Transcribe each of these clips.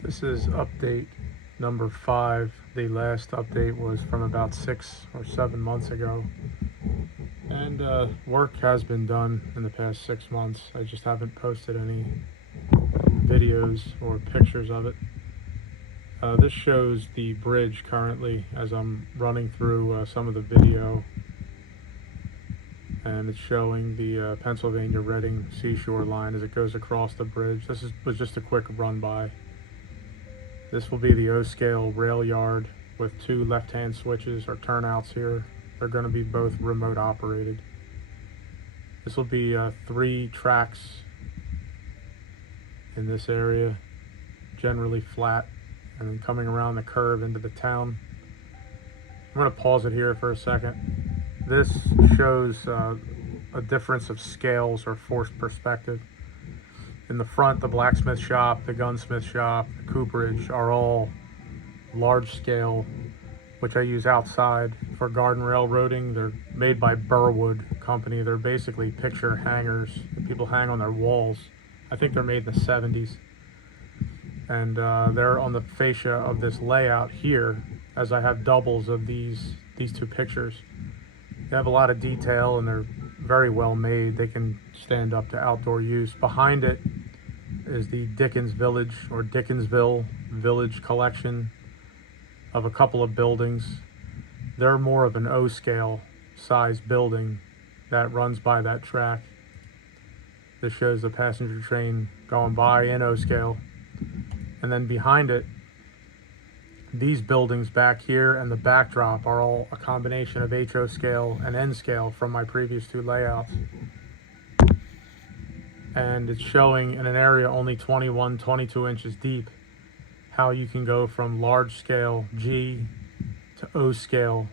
This is update number 5. The last update was from about 6 or 7 months ago. And work has been done in the past 6 months. I just haven't posted any videos or pictures of it. This shows the bridge currently as I'm running through some of the video and it's showing the Pennsylvania Reading seashore line as it goes across the bridge. Was just a quick run by. This will be the O-scale rail yard with 2 left-hand switches or turnouts here. They're going to be both remote operated. This will be 3 tracks in this area, generally flat, and then coming around the curve into the town. I'm going to pause it here for a second. This shows a difference of scales or forced perspective. In the front, the blacksmith shop, the gunsmith shop, the cooperage are all large scale, which I use outside for garden railroading. They're made by Burwood Company. They're basically picture hangers that people hang on their walls. I think they're made in the 70s. And they're on the fascia of this layout here, as I have doubles of these 2 pictures. They have a lot of detail and they're very well made. They can stand up to outdoor use. Behind it is the Dickens Village or Dickensville Village collection of a couple of buildings. They're more of an O-scale size building that runs by that track. This shows the passenger train going by in O-scale. And then behind it, these buildings back here and the backdrop are all a combination of HO scale and N scale from my previous 2 layouts. And it's showing in an area only 21, 22 inches deep how you can go from large scale G to O scale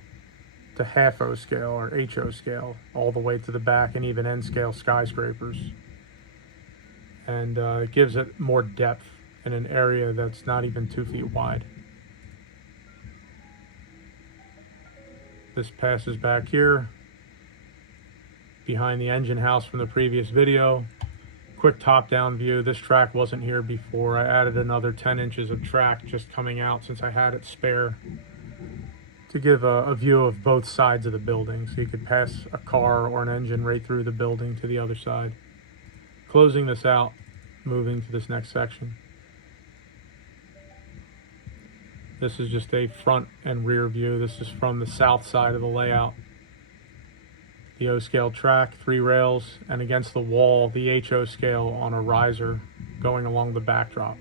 to half O scale or HO scale all the way to the back and even N scale skyscrapers. And it gives it more depth in an area that's not even 2 feet wide. This passes back here behind the engine house from the previous video. Quick top-down view. This track wasn't here before. I added another 10 inches of track just coming out since I had it spare to give a view of both sides of the building, so you could pass a car or an engine right through the building to the other side. Closing this out, moving to this next section. This is just a front and rear view. This is from the south side of the layout. The O-scale track, 3 rails, and against the wall, the HO scale on a riser going along the backdrop.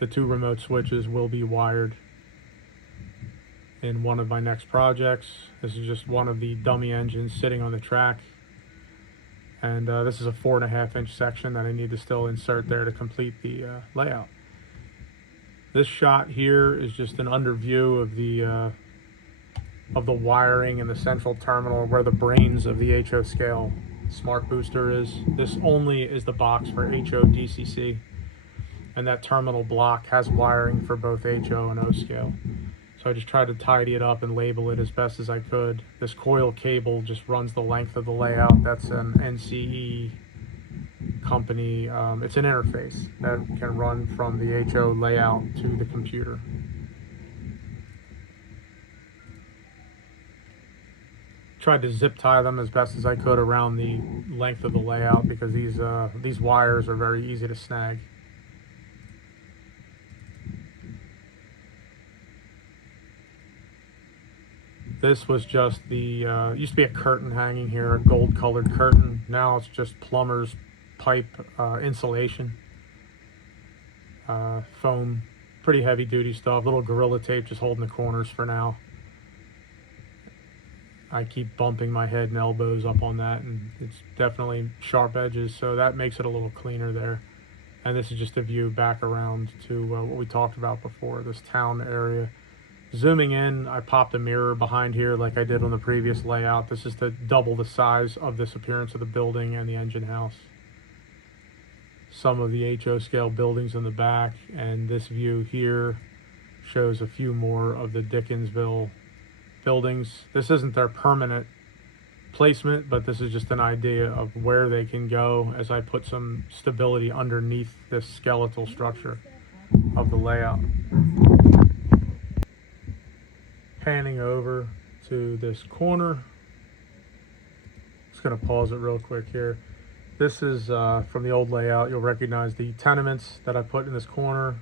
The 2 remote switches will be wired in one of my next projects. This is just one of the dummy engines sitting on the track. And this is a 4.5 inch section that I need to still insert there to complete the layout. This shot here is just an underview of the wiring in the central terminal where the brains of the HO scale smart booster is. This only is the box for HO DCC, and that terminal block has wiring for both HO and O scale. So I just tried to tidy it up and label it as best as I could. This coil cable just runs the length of the layout. That's an NCE company. It's an interface that can run from the HO layout to the computer. Tried to zip tie them as best as I could around the length of the layout because these wires are very easy to snag. This was just the used to be a curtain hanging here, a gold colored curtain. Now it's just plumber's pipe insulation, foam, pretty heavy duty stuff. Little Gorilla Tape just holding the corners for now. I keep bumping my head and elbows up on that, and it's definitely sharp edges, so that makes it a little cleaner there. And this is just a view back around to what we talked about before, this town area. Zooming in, I popped a mirror behind here like I did on the previous layout. This is to double the size of this appearance of the building and the engine house. Some of the HO scale buildings in the back, and this view here shows a few more of the Dickensville buildings. This isn't their permanent placement, but this is just an idea of where they can go as I put some stability underneath this skeletal structure of the layout. Panning over to this corner. Just going to pause it real quick here. This is from the old layout. You'll recognize the tenements that I put in this corner,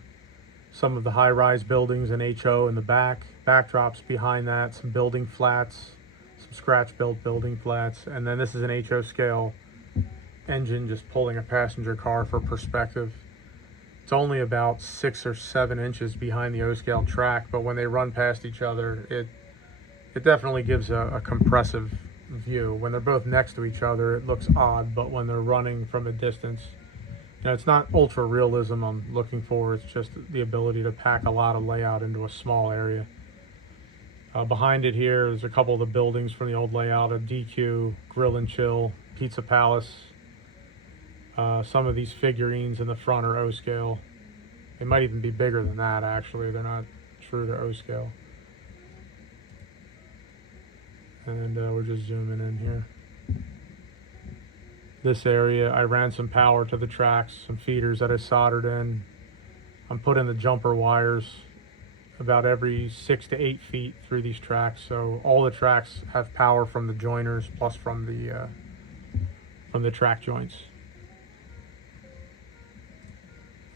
some of the high-rise buildings in HO in the back, backdrops behind that, some building flats, some scratch-built building flats, and then this is an HO scale engine just pulling a passenger car for perspective. It's only about 6 or 7 inches behind the O-scale track, but when they run past each other, it definitely gives a compressive view. When they're both next to each other, it looks odd, but when they're running from a distance, it's not ultra realism I'm looking for, it's just the ability to pack a lot of layout into a small area. Behind it here is a couple of the buildings from the old layout, a DQ, Grill and Chill, Pizza Palace. Some of these figurines in the front are O-scale. They might even be bigger than that, actually. They're not true to O-scale. And we're just zooming in here. This area, I ran some power to the tracks, some feeders that I soldered in. I'm putting the jumper wires about every 6 to 8 feet through these tracks, so all the tracks have power from the joiners plus from the track joints.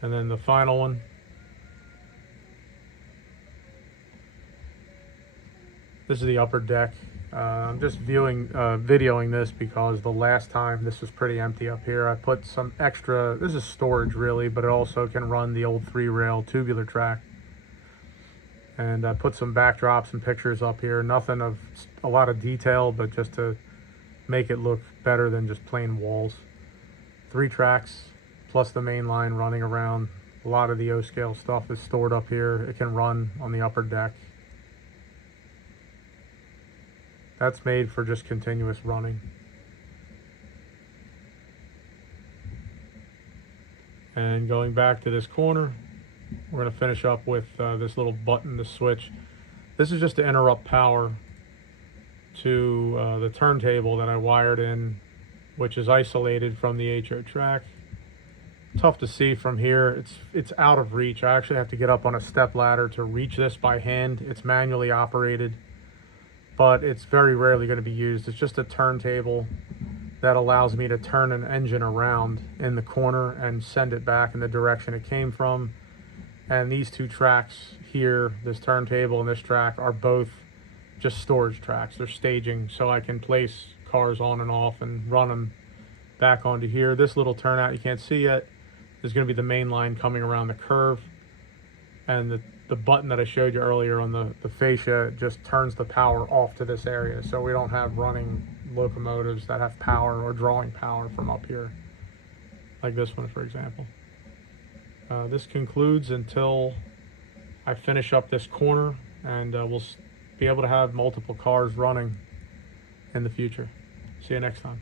And then the final one, this is the upper deck. I'm just videoing this because the last time this was pretty empty up here. I put some extra, this is storage really, but it also can run the old 3-rail tubular track. And I put some backdrops and pictures up here. Nothing of a lot of detail, but just to make it look better than just plain walls. 3 tracks plus the main line running around. A lot of the O-scale stuff is stored up here. It can run on the upper deck. That's made for just continuous running. And going back to this corner, we're going to finish up with this little button to switch. This is just to interrupt power to the turntable that I wired in, which is isolated from the HO track. Tough to see from here. It's out of reach. I actually have to get up on a step ladder to reach this by hand. It's manually operated, but it's very rarely going to be used. It's just a turntable that allows me to turn an engine around in the corner and send it back in the direction it came from. And these 2 tracks here, this turntable and this track, are both just storage tracks. They're staging, so I can place cars on and off and run them back onto here. This little turnout you can't see yet is going to be the main line coming around the curve. And the button that I showed you earlier on the fascia just turns the power off to this area, so we don't have running locomotives that have power or drawing power from up here, like this one, for example. This concludes until I finish up this corner, and we'll be able to have multiple cars running in the future. See you next time.